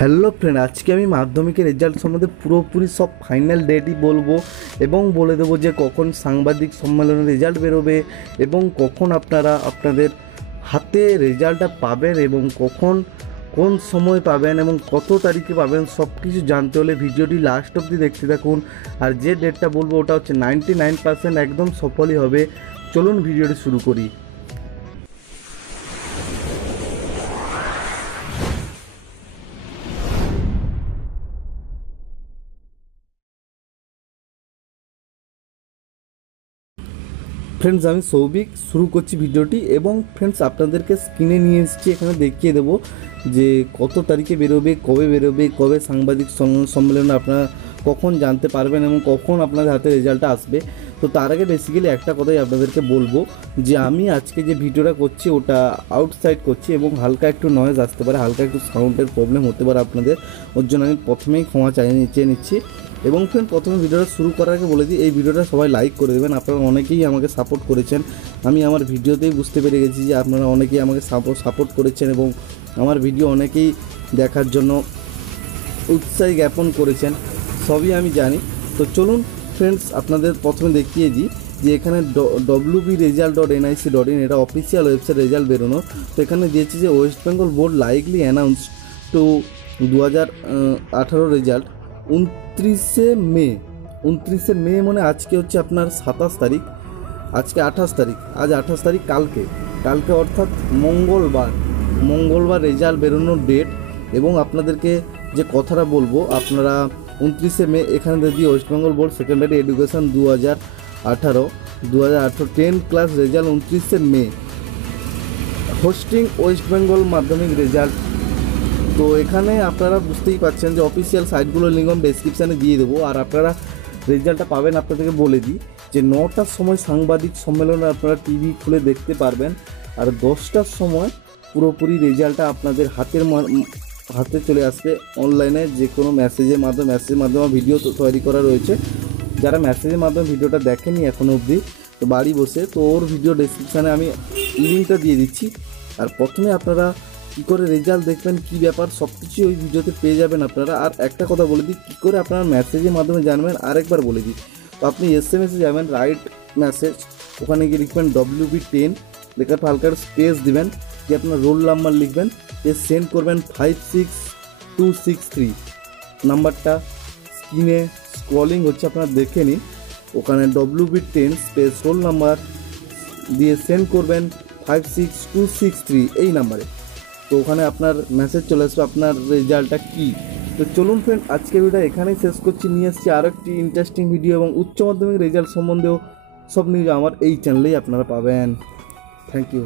Hello friend, আজকে আমি মাধ্যমিকের রেজাল্ট সম্বন্ধে পুরোপুরি সব ফাইনাল ডেটই বলবো এবং বলে দেবো যে কখন সাংবাদিক সম্মেলনে রেজাল্ট বেরোবে এবং কখন আপনারা আপনাদের হাতে রেজাল্টটা পাবেন এবং কখন কোন সময় পাবেন এবং কত তারিখে পাবেন সব কিছু জানতে হলে ভিডিওটি লাস্ট অবধি দেখতে থাকুন। আর যে ডেটটা বলবো ওটা হচ্ছে 99% একদম সফলই হবে। চলুন ভিডিওটি শুরু করি। ফ্রেন্ডস, আমি সৌভিক শুরু করছি ভিডিওটি এবং ফ্রেন্ডস আপনাদেরকে স্ক্রিনে নিয়ে এসেছি, এখানে দেখিয়ে দেবো যে কত তারিখে বেরোবে, কবে সাংবাদিক সম্মেলনে আপনারা কখন জানতে পারবেন এবং কখন আপনাদের হাতে রেজাল্টটা আসবে। তো তার আগে বেসিক্যালি একটা কথাই আপনাদেরকে বলবো যে আমি আজকে যে ভিডিওটা করছি ওটা আউটসাইড করছি এবং হালকা একটু নয়েজ আসতে পারে, হালকা একটু সাউন্ডের প্রবলেম হতে পারে আপনাদের, ওর জন্য আমি প্রথমেই ক্ষমা চেয়ে নিচ্ছি। এবং ফ্রেন্ড, প্রথমে ভিডিওটা শুরু করার আগে বলে দিই এই ভিডিওটা সবাই লাইক করে দেবেন। আপনারা অনেকেই আমাকে সাপোর্ট করেছেন, আমি আমার ভিডিওতেই বুঝতে পেরে গেছি যে আপনারা অনেকেই আমাকে সাপোর্ট করেছেন এবং আমার ভিডিও অনেকেই দেখার জন্য উৎসাহ জ্ঞাপন করেছেন, সবই আমি জানি। তো চলুন ফ্রেন্ডস, আপনাদের প্রথমে দেখিয়ে দিই যে এখানে wbresult.nic.in এটা অফিসিয়াল ওয়েবসাইট রেজাল্ট বেরোনো। তো এখানে দিয়েছে যে West Bengal board likely announce to 2018 result 29শে মে, মানে আজকে হচ্ছে আপনার 27 তারিখ, আজকে 28 তারিখ, আজ 28 তারিখ, কালকে অর্থাৎ মঙ্গলবার রেজাল্ট বেরোনোর ডেট। এবং আপনাদেরকে যে কথাটা বলবো, আপনারা 29শে মে এখানে দিয়ে West Bengal board secondary education 2018 10 class result 29শে মে, হোস্টিং ওয়েস্ট বেঙ্গল মাধ্যমিক রেজাল্ট। তো এখানে আপনারা বুঝতেই পারছেন যে অফিসিয়াল সাইটগুলোর লিঙ্ক আমি ডেসক্রিপশানে দিয়ে দেবো। আর আপনারা রেজাল্টটা পাবেন, আপনাদেরকে বলে দিই যে 9টার সময় সাংবাদিক সম্মেলনে আপনারা টিভি খুলে দেখতে পারবেন, আর 10টার সময় পুরোপুরি রেজাল্টটা আপনাদের হাতে চলে আসবে অনলাইনে যে কোনো মেসেজের মাধ্যমে ভিডিও তৈরি করা রয়েছে। যারা মেসেজের মাধ্যমে ভিডিওটা দেখেনি এখনও অবধি, তো বাড়ি বসে, তো ওর ভিডিও ডেসক্রিপশানে আমি লিঙ্কটা দিয়ে দিচ্ছি। আর প্রথমে আপনারা কী করে রেজাল্ট দেখবেন, কী ব্যাপার, সব কিছুই ওই ভিডিওতে পেয়ে যাবেন আপনারা। আর একটা কথা বলে দিই কী করে আপনারা মেসেজের মাধ্যমে জানবেন, আরেকবার বলে দিই। তো আপনি SMS-এ যাবেন, রাইট মেসেজ, ওখানে গিয়ে লিখবেন WB10, লেখার পর হালকা স্পেস দিবেন, যে আপনার রোল নাম্বার লিখবেন, যে সেন্ড করবেন 56263 নাম্বারটা স্ক্রিনে স্ক্রলিং হচ্ছে, আপনারা দেখে নিন। ওখানে WB10 স্পেস রোল নাম্বার দিয়ে সেন্ড করবেন 56263 এই নাম্বারে। তো ওখানে আপনার মেসেজ চলে আসবে আপনার রেজাল্টটা কী। তো চলুন ফ্রেন্ড, আজকের ভিডিওটা এখানেই শেষ করছি। নিয়ে এসেছি আরও একটি ইন্টারেস্টিং ভিডিও এবং উচ্চ মাধ্যমিক রেজাল্ট সম্বন্ধেও সব নিউজ আমার এই চ্যানেলেই আপনারা পাবেন। Thank you.